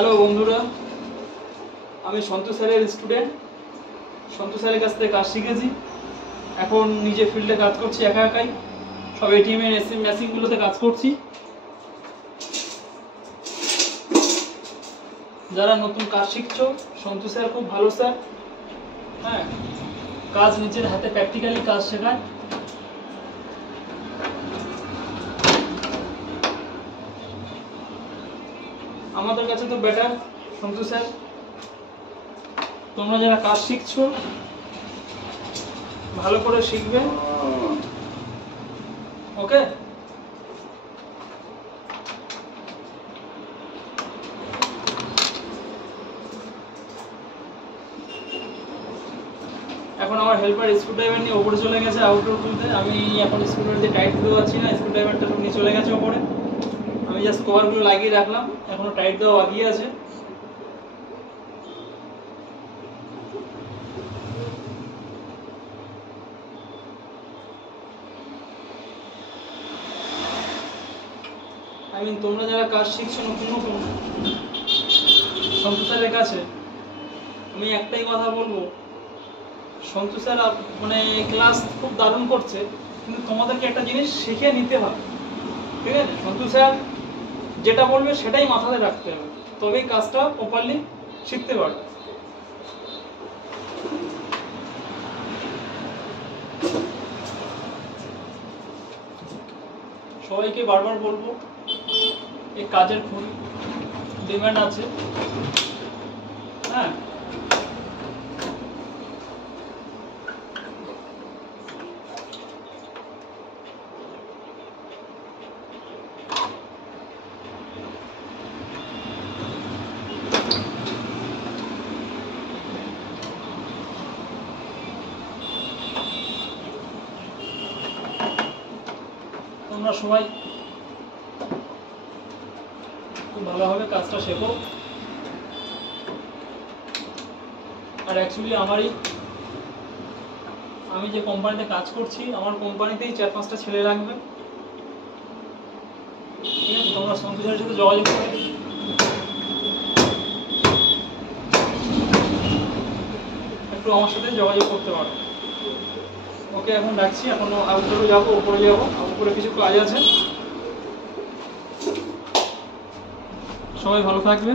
হ্যালো বন্ধুরা, আমি সন্তু স্যারের স্টুডেন্ট। সন্তু স্যারের কাছ থেকে কাজ শিখেছি, এখন নিজে ফিল্ডে কাজ করছি একা একাই। সব এটিএম এর মেশিনগুলোতে কাজ করছি। যারা নতুন কাজ শিখছো, সন্তু স্যার খুব ভালো স্যার। হ্যাঁ, কাজ নিজের হাতে প্র্যাকটিক্যালি কাজ শেখায়। আমাদের কাছে তো বেটার সন্তু স্যার। তোমরা যারা কাজ শিখছো ভালো করে শিখবে, ওকে? এখন আমার হেল্পার স্ক্রুড্রাইভার নিয়ে ওপরে চলে গেছে আউটডোর তুলতে। আমি এখন স্ক্রুড্রাইভার দিয়ে টাইট দিতে পারছি না, স্ক্রুড্রাইভারটা নিয়ে চলে গেছে ওপরে। আমি জাস্ট কভারগুলো লাগিয়ে রাখলাম, এখনো টাইট দেওয়া বাকি আছে। তোমরা যারা কাজ শিখছো নতুন নতুন সন্তু স্যারের কাছে, আমি একটাই কথা বলবো, সন্তু স্যার মানে ক্লাস খুব দারুণ করছে, কিন্তু তোমাদেরকে একটা জিনিস শিখে নিতে হবে, ঠিক আছে? সন্তু স্যার যেটা বলবে সেটাই মাথায় রাখতে হবে, তবেই কাজটা প্রপারলি শিখতে পারবে। সবাইকে বারবার বলবো, এই কাজের খুব ডিমান্ড আছে। হ্যাঁ, তোমরা সবাই খুব ভালোভাবে কাজটা শেখো। আর অ্যাকচুয়ালি আমি যে কোম্পানিতে কাজ করছি, আমার কোম্পানিতেই 4-5টা ছেলে লাগবে, ঠিক আছে? তোমরা সন্তু স্যারের সাথে যোগাযোগ করে একটু আমার সাথে যোগাযোগ করতে পারো, ওকে? এখন রাখছি, এখন আউটডোরে যাবো, উপরে যাবো, উপরে কিছু কাজ আছে। সবাই ভালো থাকবে।